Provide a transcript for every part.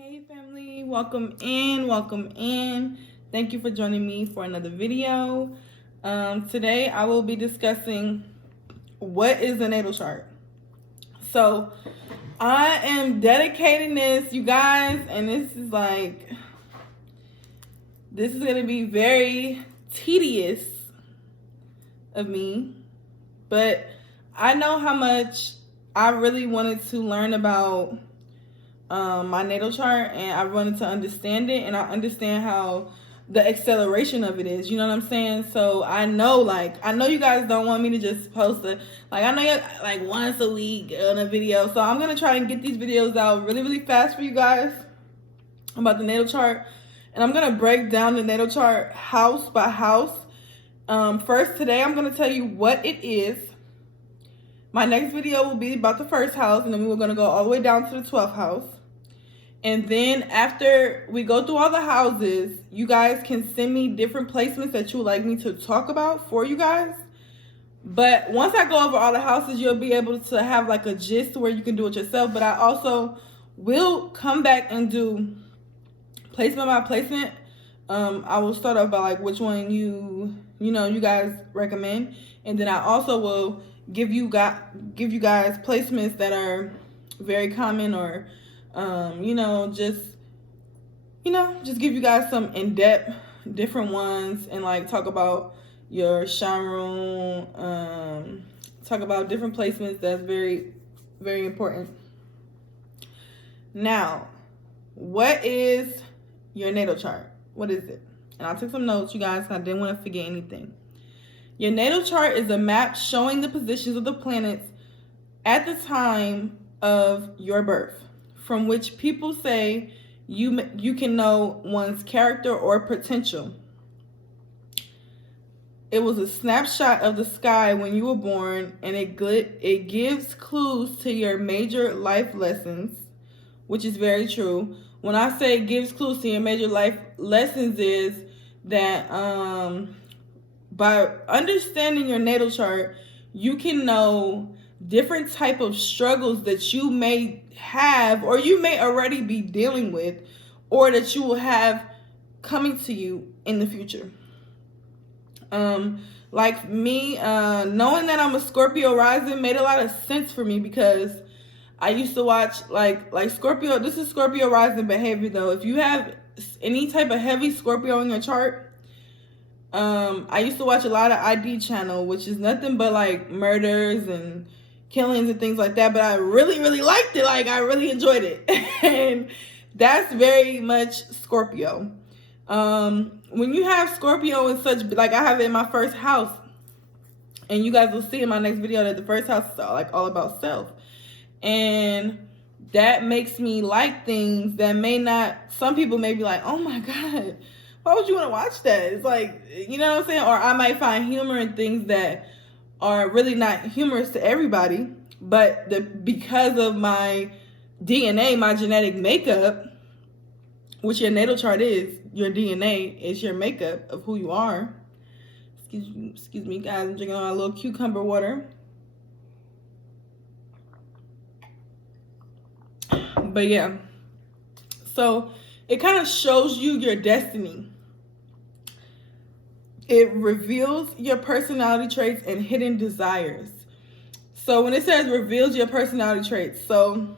Hey family, welcome in. Thank you for joining me for another video. Today I will be discussing what is a natal chart. So I am dedicating this, you guys, and this is going to be very tedious of me, but I know how much I really wanted to learn about my natal chart, and I wanted to understand it, and I understand how the acceleration of it is, you know what I'm saying? So I know you guys don't want me to just post I know you like once a week on a video, so I'm gonna try and get these videos out really fast for you guys about the natal chart, and I'm gonna break down the natal chart house by house. First, today I'm gonna tell you what it is. My next video will be about the first house, and then we're gonna go all the way down to the 12th house. And then after we go through all the houses, you guys can send me different placements that you would like me to talk about for you guys. But once I go over all the houses, you'll be able to have like a gist where you can do it yourself. But I also will come back and do placement by placement. I will start off by like which one you guys recommend, and then I also will give you guys placements that are very common, or just give you guys some in-depth different ones, and like talk about your shine room, talk about different placements that's very important. Now, what is your natal chart? What is it? And I took some notes, you guys, I didn't want to forget anything. Your natal chart is a map showing the positions of the planets at the time of your birth, from which people say you can know one's character or potential. It was a snapshot of the sky when you were born, and it gives clues to your major life lessons, which is very true. When I say it gives clues to your major life lessons, is that by understanding your natal chart, you can know different type of struggles that you may have, or you may already be dealing with, or that you will have coming to you in the future. Like me, knowing that I'm a Scorpio rising made a lot of sense for me, because I used to watch like Scorpio. This is Scorpio rising behavior though. If you have any type of heavy Scorpio in your chart, I used to watch a lot of ID channel, which is nothing but like murders and killings and things like that, but I really liked it. Like, I really enjoyed it. And that's very much Scorpio. When you have Scorpio and such, like I have it in my first house, and you guys will see in my next video that the first house is all about self, and that makes me like things that may not, some people may be like, oh my god, why would you want to watch that? It's like, you know what I'm saying? Or I might find humor in things that are really not humorous to everybody, but because of my DNA, my genetic makeup, which your natal chart is, your DNA is your makeup of who you are. Excuse me guys, I'm drinking a little cucumber water. But yeah, so it kind of shows you your destiny. It reveals your personality traits and hidden desires. So when it says reveals your personality traits, so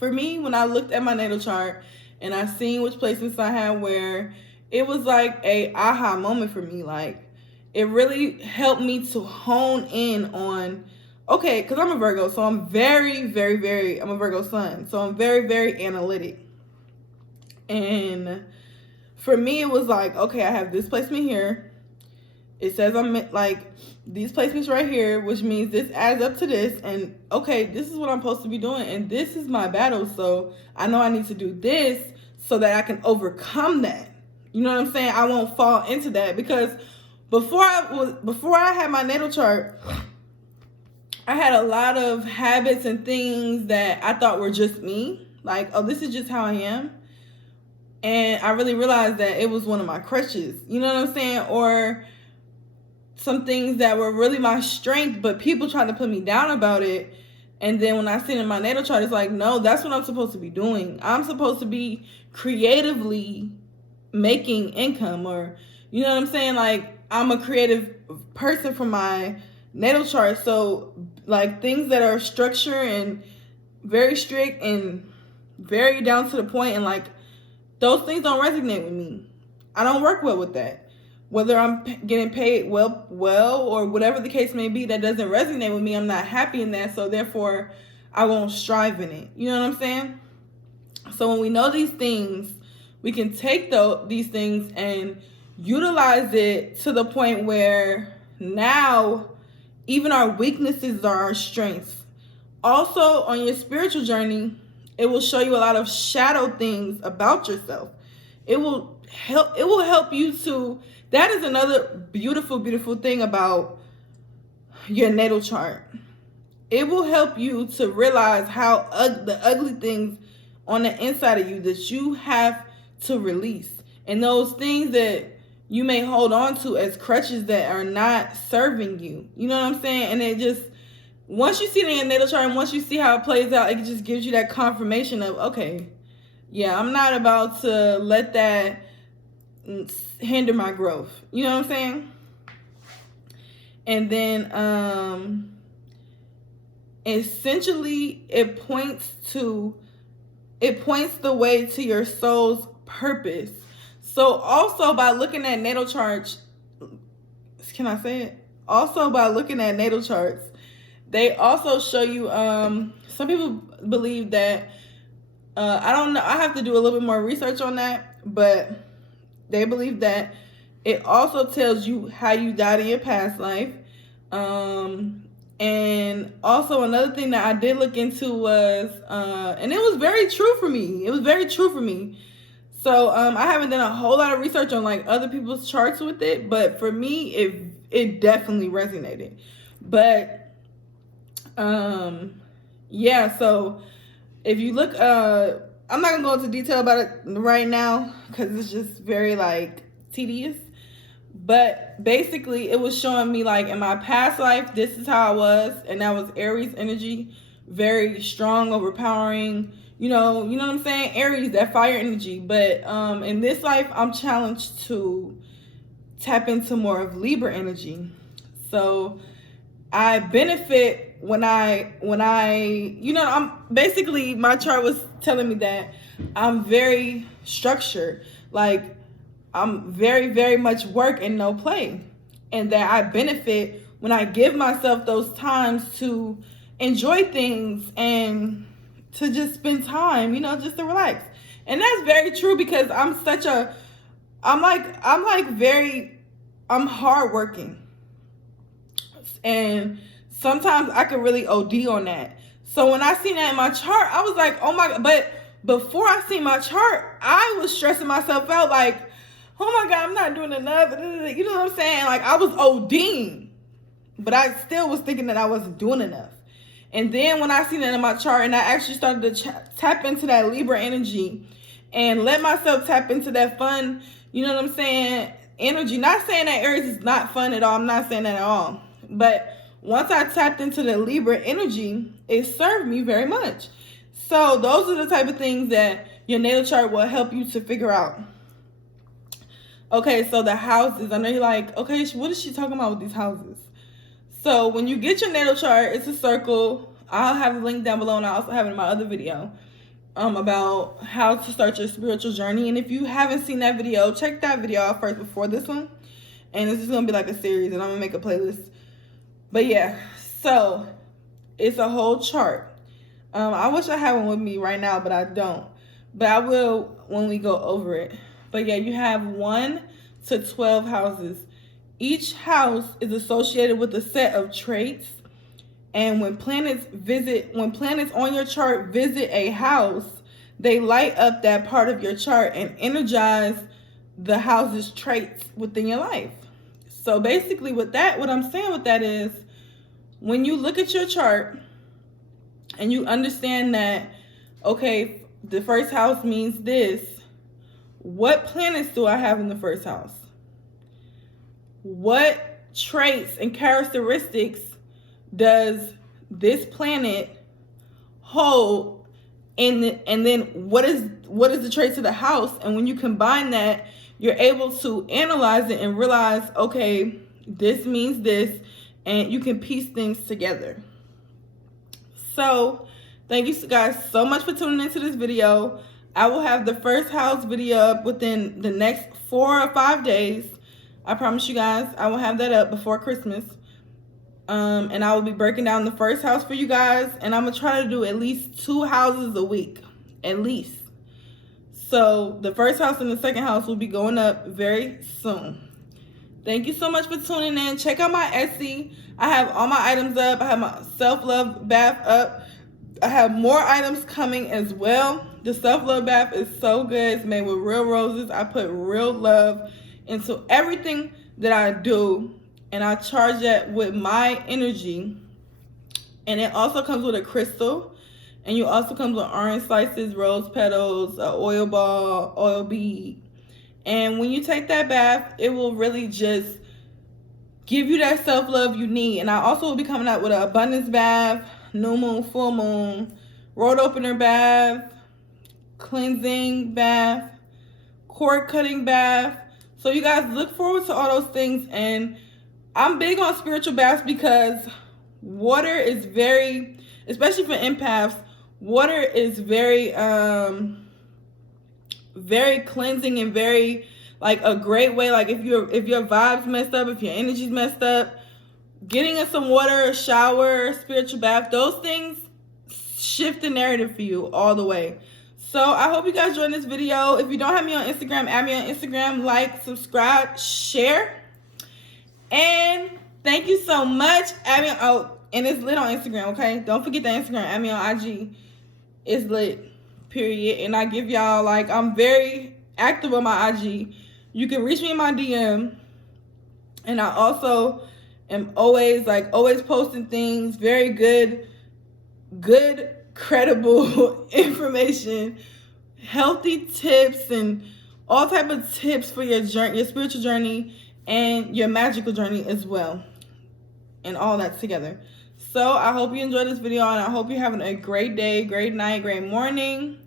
for me, when I looked at my natal chart and I seen which placements I had where, it was like a aha moment for me. Like, it really helped me to hone in on, okay, because I'm a Virgo, so I'm very I'm a Virgo sun, so I'm very analytic. And for me, it was like, okay, I have this placement here. It says I'm like these placements right here, which means this adds up to this. And okay, this is what I'm supposed to be doing. And this is my battle. So I know I need to do this so that I can overcome that. You know what I'm saying? I won't fall into that, because before I had my natal chart, I had a lot of habits and things that I thought were just me. Like, oh, this is just how I am. And I really realized that it was one of my crutches, you know what I'm saying? Or some things that were really my strength, but people tried to put me down about it. And then when I see it in my natal chart, it's like, no, that's what I'm supposed to be doing. I'm supposed to be creatively making income, or, you know what I'm saying? Like, I'm a creative person from my natal chart. So, like, things that are structured and very strict and very down to the point, and like, those things don't resonate with me. I don't work well with that. Whether I'm getting paid well, or whatever the case may be, that doesn't resonate with me. I'm not happy in that, so therefore, I won't strive in it. You know what I'm saying? So when we know these things, we can take these things and utilize it to the point where now even our weaknesses are our strengths. Also, on your spiritual journey, it will show you a lot of shadow things about yourself. It will help you to, that is another beautiful, beautiful thing about your natal chart. It will help you to realize how the ugly things on the inside of you that you have to release. And those things that you may hold on to as crutches that are not serving you. You know what I'm saying? And it just, once you see it in your natal chart and once you see how it plays out, it just gives you that confirmation of, okay, yeah, I'm not about to let that hinder my growth. You know what I'm saying? And then essentially it points the way to your soul's purpose. So also by looking at natal charts, can I say it? Also by looking at natal charts, they also show you, some people believe that, I don't know, I have to do a little bit more research on that, but they believe that it also tells you how you died in your past life. And also another thing that I did look into was, and it was very true for me. It was very true for me. So I haven't done a whole lot of research on like other people's charts with it, but for me, it definitely resonated. But yeah, so if you look, I'm not gonna go into detail about it right now because it's just very like tedious. But basically, it was showing me like in my past life, this is how I was, and that was Aries energy, very strong, overpowering. You know what I'm saying? Aries, that fire energy. But in this life, I'm challenged to tap into more of Libra energy. So I benefit when I, I'm basically, my chart was telling me that I'm very structured. Like, I'm very, very much work and no play. And that I benefit when I give myself those times to enjoy things and to just spend time, just to relax. And that's very true because I'm hardworking. And sometimes I could really OD on that. So when I seen that in my chart, I was like, oh my God. But before I seen my chart, I was stressing myself out like, oh my God, I'm not doing enough. You know what I'm saying? Like, I was ODing, but I still was thinking that I wasn't doing enough. And then when I seen it in my chart and I actually started to tap into that Libra energy and let myself tap into that fun, you know what I'm saying, energy. Not saying that Aries is not fun at all. I'm not saying that at all. But once I tapped into the Libra energy, it served me very much. So those are the type of things that your natal chart will help you to figure out. Okay, so the houses. I know you're like, okay, what is she talking about with these houses? So when you get your natal chart, it's a circle. I'll have a link down below, and I also have it in my other video about how to start your spiritual journey. And if you haven't seen that video, check that video out first before this one. And this is going to be like a series, and I'm going to make a playlist. But yeah, so it's a whole chart. I wish I had one with me right now, but I don't. But I will when we go over it. But yeah, you have 1 to 12 houses. Each house is associated with a set of traits. And when planets on your chart visit a house, they light up that part of your chart and energize the house's traits within your life. So basically what I'm saying with that is, when you look at your chart and you understand that, okay, the first house means this, what planets do I have in the first house? What traits and characteristics does this planet whole, and then what is the traits of the house, and when you combine that, you're able to analyze it and realize, okay, this means this, and you can piece things together. So thank you guys so much for tuning into this video. I will have the first house video up within the next 4 or 5 days. I promise you guys I will have that up before Christmas. And I will be breaking down the first house for you guys. And I'm going to try to do at least 2 houses a week. At least. So the first house and the second house will be going up very soon. Thank you so much for tuning in. Check out my Etsy. I have all my items up. I have my self-love bath up. I have more items coming as well. The self-love bath is so good. It's made with real roses. I put real love into everything that I do, and I charge that with my energy. And it also comes with a crystal, and you also comes with orange slices, rose petals, an oil ball, oil bead. And when you take that bath, it will really just give you that self-love you need. And I also will be coming out with an abundance bath, new moon, full moon, road opener bath, cleansing bath, cord cutting bath. So you guys look forward to all those things. And I'm big on spiritual baths because water is very, especially for empaths, water is very very cleansing and very, like, a great way. Like, if your vibes messed up, if your energy's messed up, getting in some water, a shower, spiritual bath, those things shift the narrative for you all the way. So I hope you guys enjoyed this video. If you don't have me on Instagram, add me on Instagram, like, subscribe, share. And thank you so much. Add me on, oh, and it's lit on Instagram, okay? Don't forget that Instagram. Add me on IG. It's lit, period. And I give y'all, like, I'm very active on my IG. You can reach me in my DM. And I also am always posting things, very good, credible information, healthy tips, and all type of tips for your journey, your spiritual journey, and your magical journey as well, and all that together. So I hope you enjoyed this video, and I hope you're having a great day, great night, great morning.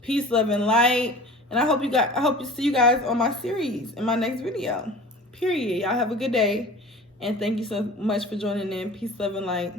Peace, love, and light. And I hope to see you guys on my series in my next video. Period. Y'all have a good day, and thank you so much for joining in. Peace, love, and light.